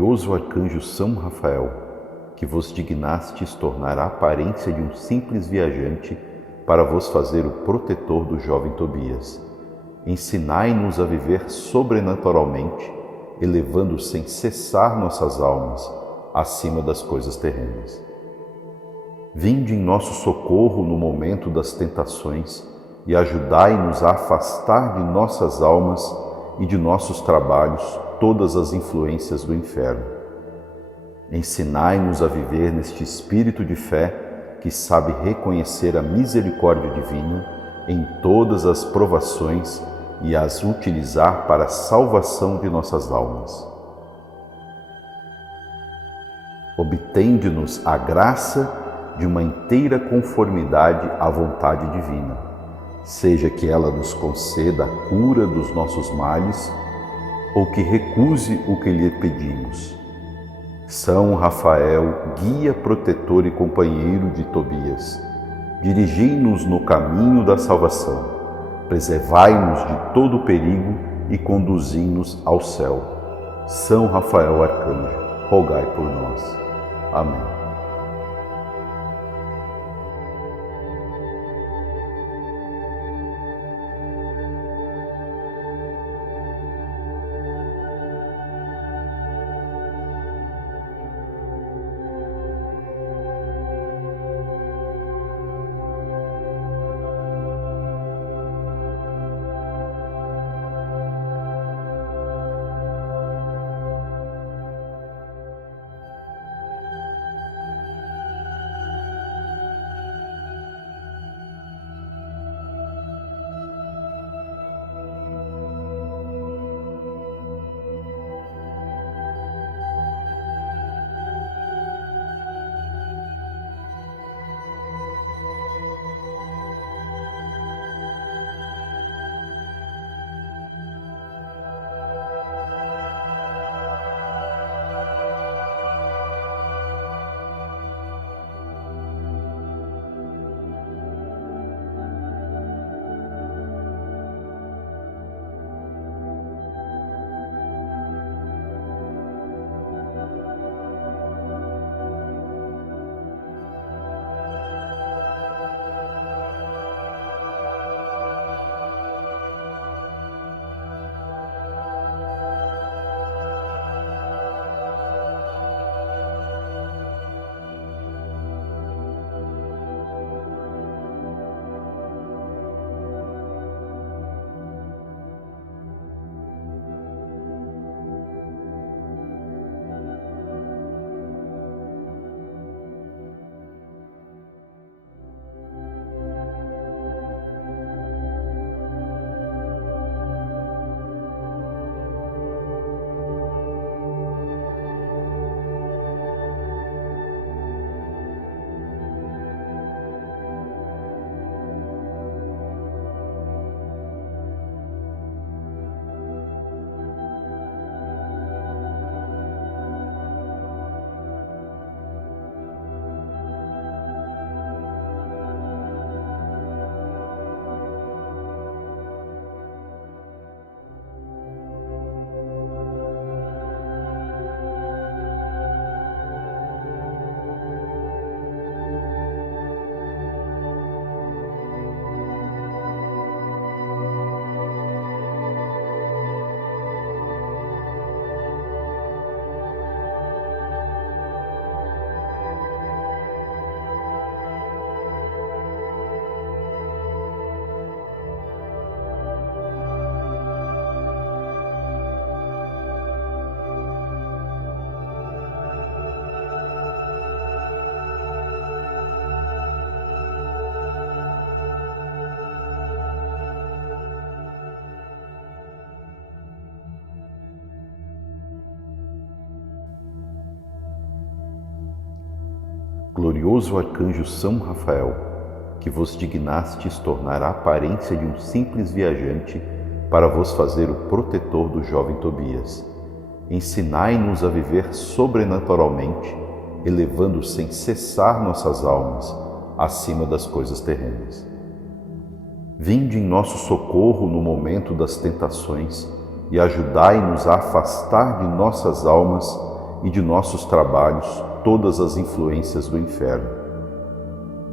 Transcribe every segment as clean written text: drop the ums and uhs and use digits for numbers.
Glorioso Arcanjo São Rafael, que vos dignastes tornar a aparência de um simples viajante para vos fazer o protetor do jovem Tobias, ensinai-nos a viver sobrenaturalmente, elevando sem cessar nossas almas acima das coisas terrenas. Vinde em nosso socorro no momento das tentações e ajudai-nos a afastar de nossas almas e de nossos trabalhos todas as influências do inferno. Ensinai-nos a viver neste espírito de fé que sabe reconhecer a misericórdia divina em todas as provações e as utilizar para a salvação de nossas almas. Obtende-nos a graça de uma inteira conformidade à vontade divina, seja que ela nos conceda a cura dos nossos males ou que recuse o que lhe pedimos. São Rafael, guia, protetor e companheiro de Tobias, dirigi-nos no caminho da salvação, preservai-nos de todo perigo e conduzi-nos ao céu. São Rafael Arcanjo, rogai por nós. Amém. Glorioso Arcanjo São Rafael, que vos dignastes tornar a aparência de um simples viajante para vos fazer o protetor do jovem Tobias, ensinai-nos a viver sobrenaturalmente, elevando sem cessar nossas almas acima das coisas terrenas. Vinde em nosso socorro no momento das tentações e ajudai-nos a afastar de nossas almas e de nossos trabalhos todas as influências do inferno.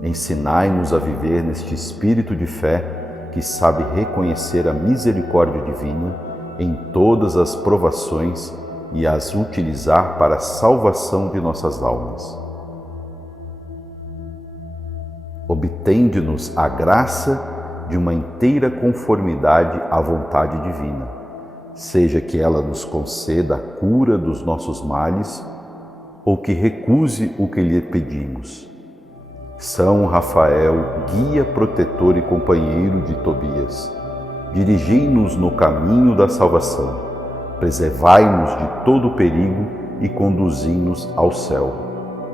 Ensinai-nos a viver neste espírito de fé que sabe reconhecer a misericórdia divina em todas as provações e as utilizar para a salvação de nossas almas. Obtende-nos a graça de uma inteira conformidade à vontade divina, seja que ela nos conceda a cura dos nossos males ou que recuse o que lhe pedimos. São Rafael, guia, protetor e companheiro de Tobias, dirigi-nos no caminho da salvação, preservai-nos de todo perigo e conduzi-nos ao céu.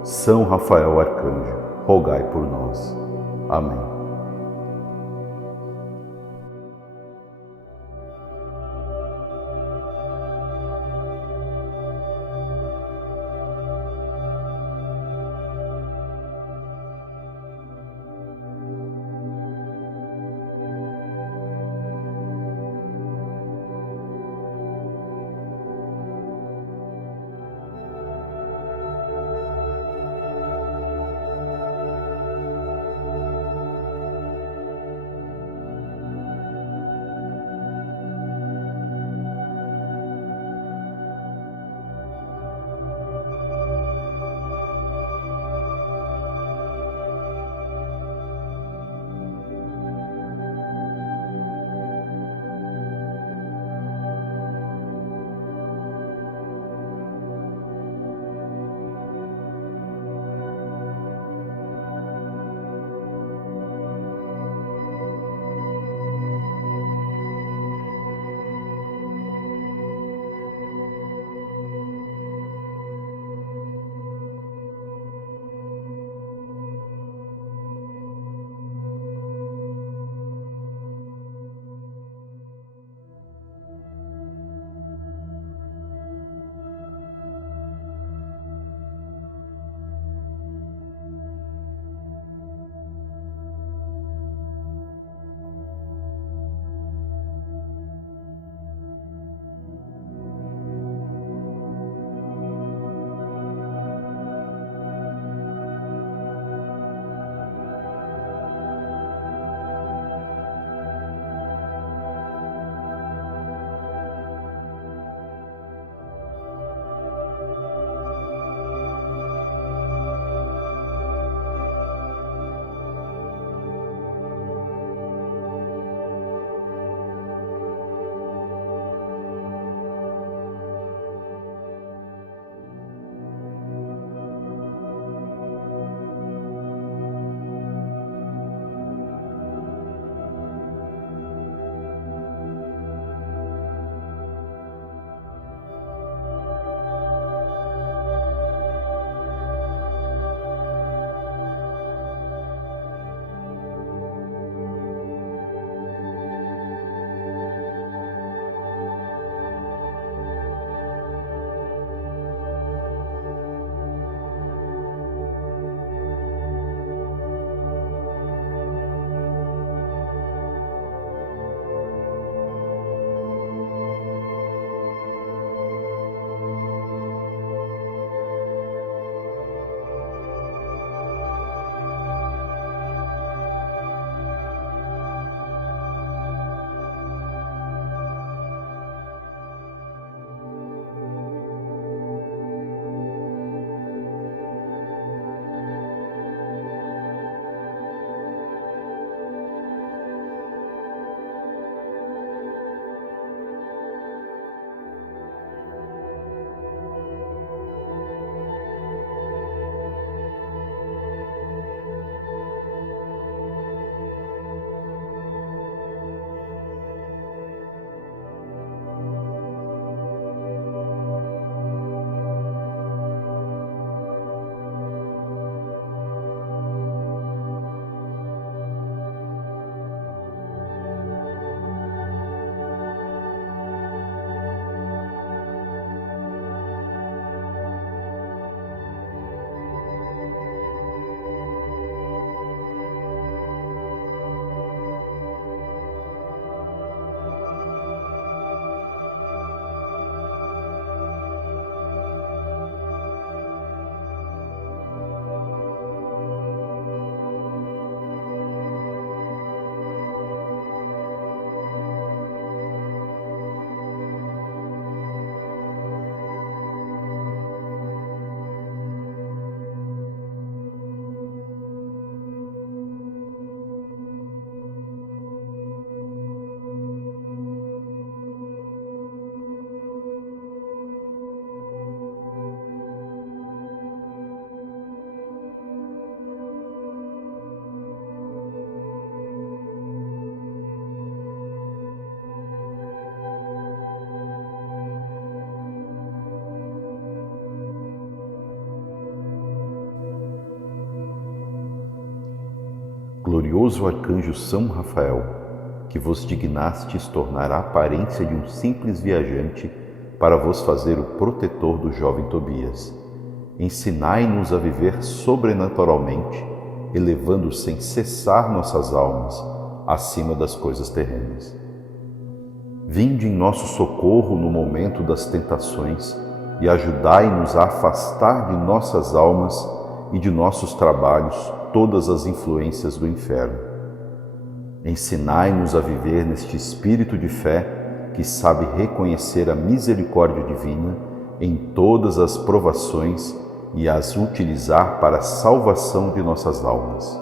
São Rafael Arcanjo, rogai por nós. Amém. Glorioso arcanjo São Rafael, que vos dignastes tornar a aparência de um simples viajante para vos fazer o protetor do jovem Tobias, ensinai-nos a viver sobrenaturalmente, elevando sem cessar nossas almas acima das coisas terrenas. Vinde em nosso socorro no momento das tentações e ajudai-nos a afastar de nossas almas e de nossos trabalhos todas as influências do inferno. Ensinai-nos a viver neste espírito de fé que sabe reconhecer a misericórdia divina em todas as provações e as utilizar para a salvação de nossas almas.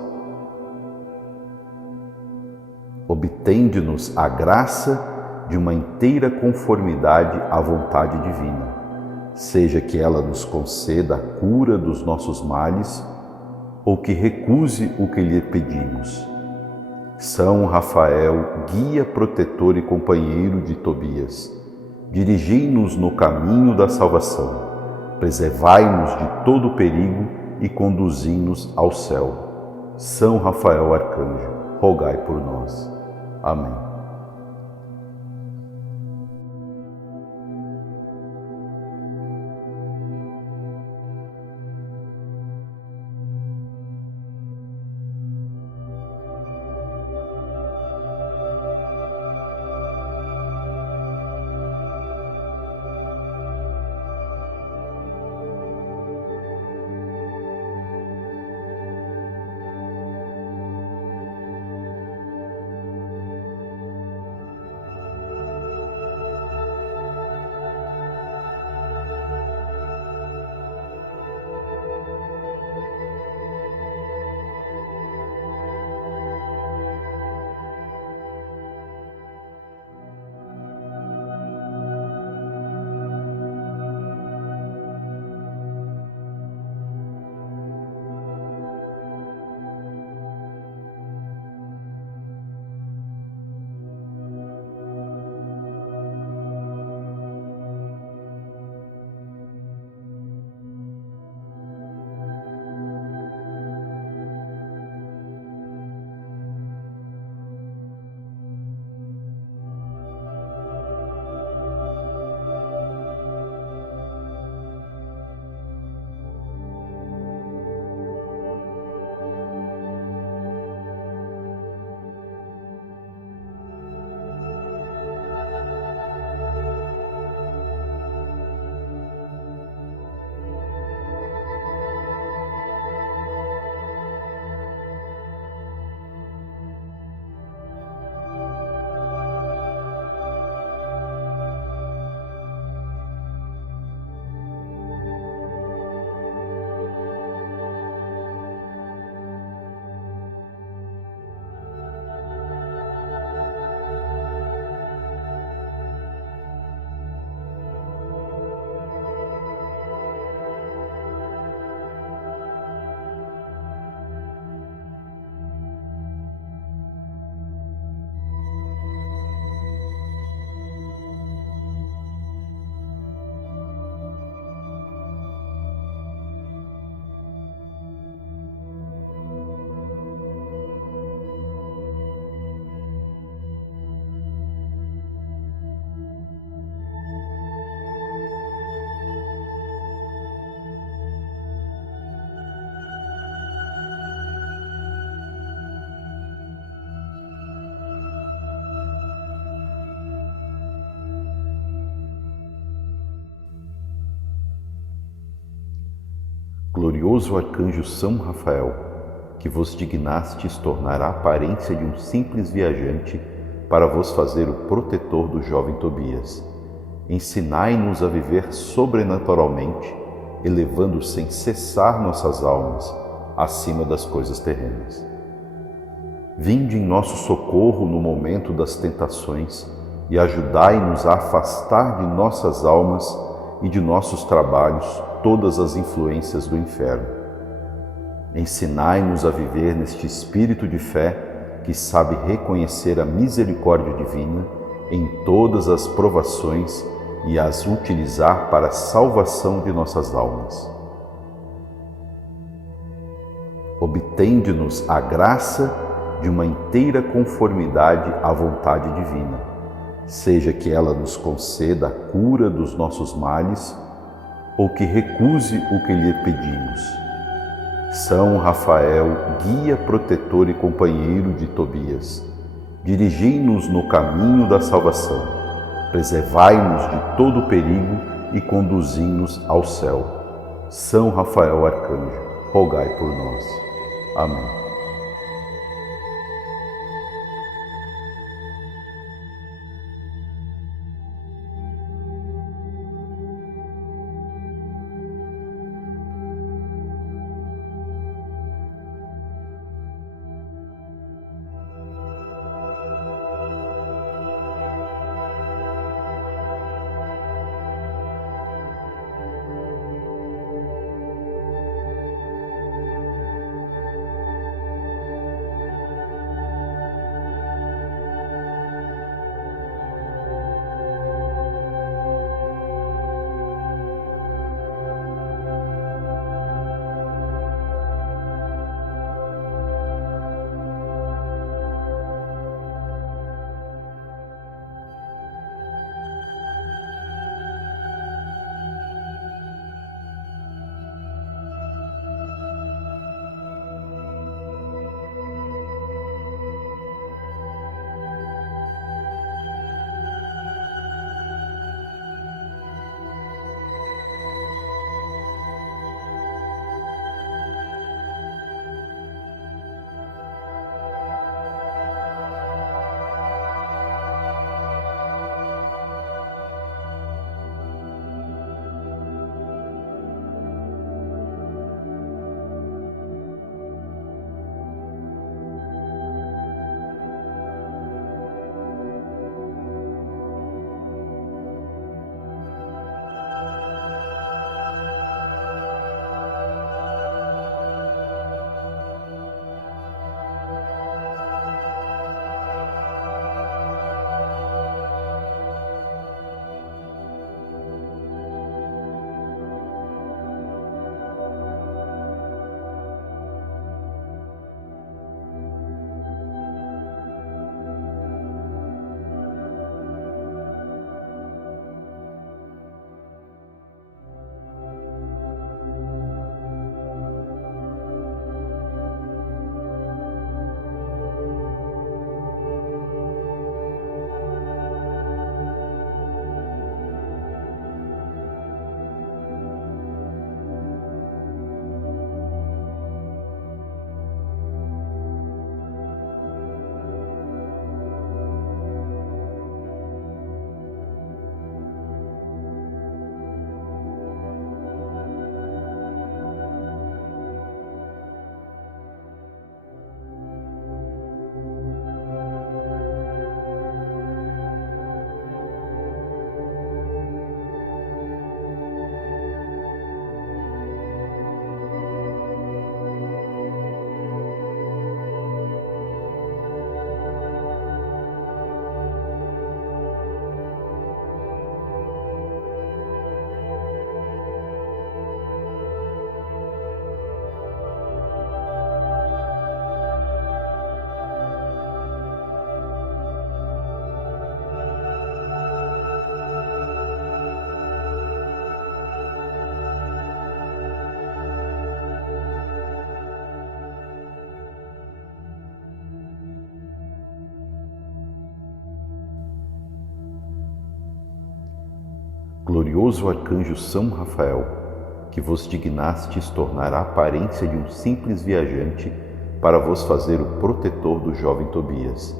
Obtende-nos a graça de uma inteira conformidade à vontade divina, seja que ela nos conceda a cura dos nossos males ou que recuse o que lhe pedimos. São Rafael, guia, protetor e companheiro de Tobias, dirigi-nos no caminho da salvação, preservai-nos de todo perigo e conduzi-nos ao céu. São Rafael Arcanjo, rogai por nós. Amém. Glorioso arcanjo São Rafael, que vos dignastes tornar a aparência de um simples viajante para vos fazer o protetor do jovem Tobias, ensinai-nos a viver sobrenaturalmente, elevando sem cessar nossas almas acima das coisas terrenas. Vinde em nosso socorro no momento das tentações e ajudai-nos a afastar de nossas almas e de nossos trabalhos todas as influências do inferno. Ensinai-nos a viver neste espírito de fé que sabe reconhecer a misericórdia divina em todas as provações e as utilizar para a salvação de nossas almas. Obtende-nos a graça de uma inteira conformidade à vontade divina, seja que ela nos conceda a cura dos nossos males ou que recuse o que lhe pedimos. São Rafael, guia, protetor e companheiro de Tobias, dirigi-nos no caminho da salvação, preservai-nos de todo perigo e conduzi-nos ao céu. São Rafael Arcanjo, rogai por nós. Amém. Glorioso Arcanjo São Rafael, que vos dignastes tornar a aparência de um simples viajante para vos fazer o protetor do jovem Tobias,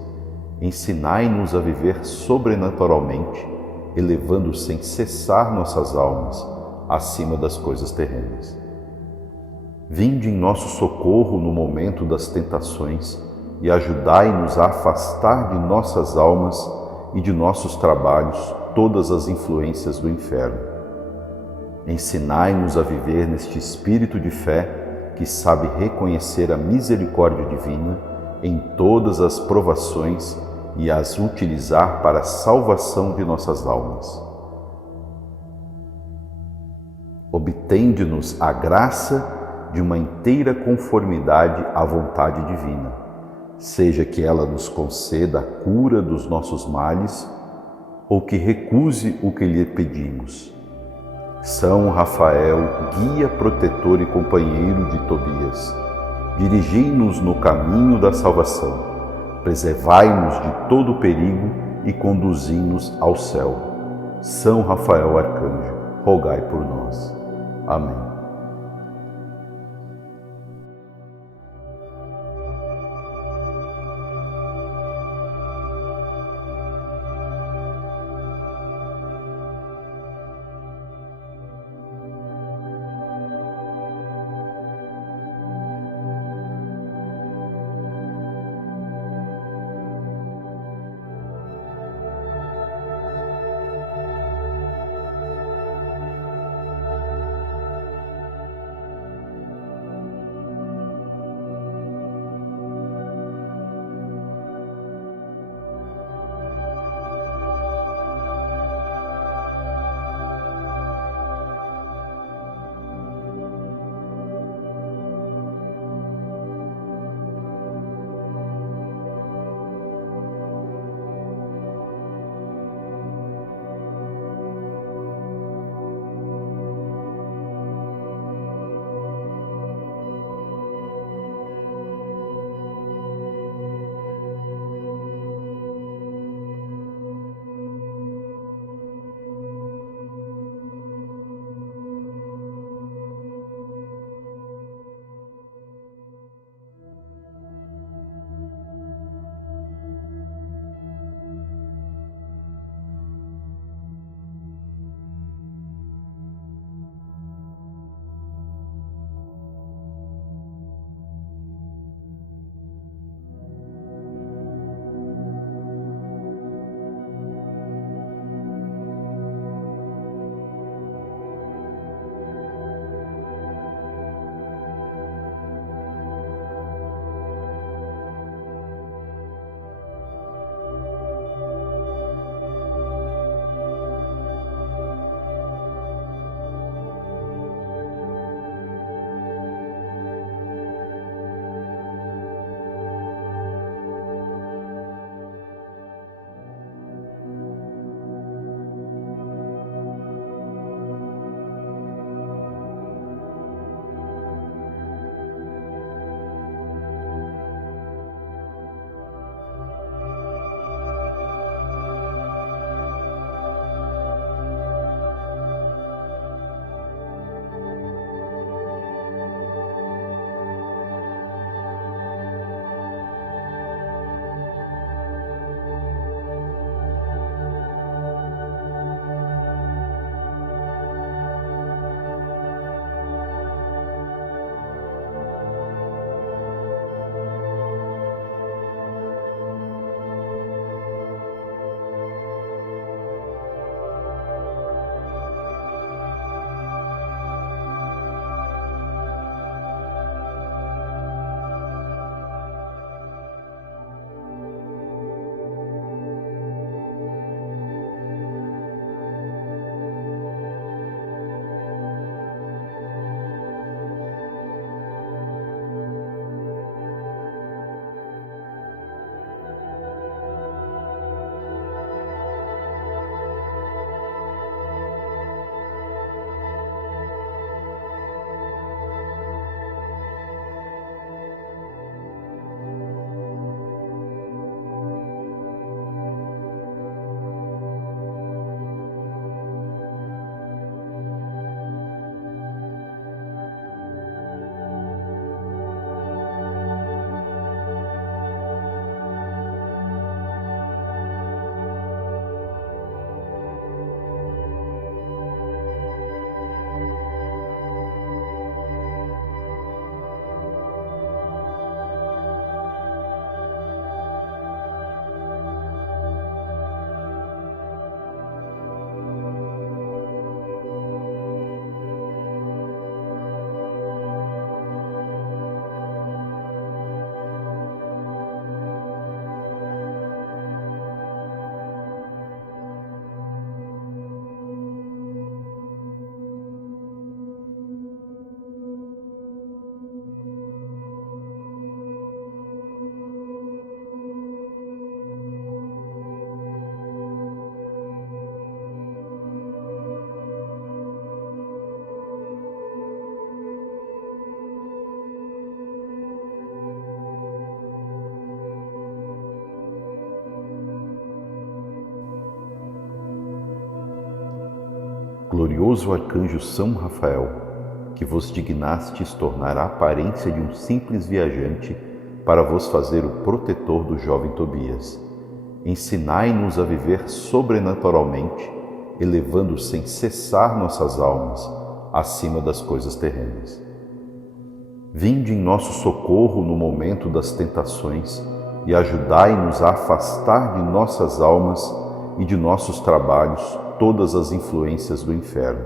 ensinai-nos a viver sobrenaturalmente, elevando sem cessar nossas almas acima das coisas terrenas. Vinde em nosso socorro no momento das tentações e ajudai-nos a afastar de nossas almas e de nossos trabalhos todas as influências do inferno. Ensinai-nos a viver neste espírito de fé que sabe reconhecer a misericórdia divina em todas as provações e as utilizar para a salvação de nossas almas. Obtende-nos a graça de uma inteira conformidade à vontade divina, seja que ela nos conceda a cura dos nossos males ou que recuse o que lhe pedimos. São Rafael, guia, protetor e companheiro de Tobias, dirigi-nos no caminho da salvação, preservai-nos de todo perigo e conduzi-nos ao céu. São Rafael Arcanjo, rogai por nós. Amém. Glorioso arcanjo São Rafael, que vos dignastes tornar a aparência de um simples viajante para vos fazer o protetor do jovem Tobias, ensinai-nos a viver sobrenaturalmente, elevando sem cessar nossas almas acima das coisas terrenas. Vinde em nosso socorro no momento das tentações e ajudai-nos a afastar de nossas almas e de nossos trabalhos todas as influências do inferno.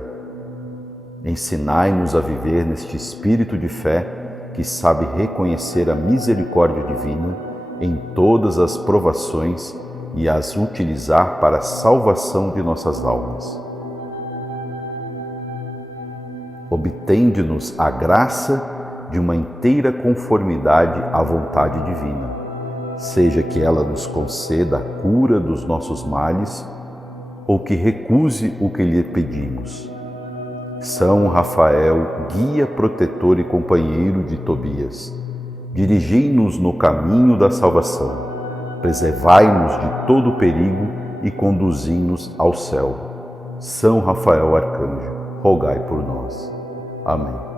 Ensinai-nos a viver neste espírito de fé que sabe reconhecer a misericórdia divina em todas as provações e as utilizar para a salvação de nossas almas. Obtende-nos a graça de uma inteira conformidade à vontade divina, seja que ela nos conceda a cura dos nossos males ou que recuse o que lhe pedimos. São Rafael, guia, protetor e companheiro de Tobias, dirigi-nos no caminho da salvação, preservai-nos de todo perigo e conduzi-nos ao céu. São Rafael Arcanjo, rogai por nós. Amém.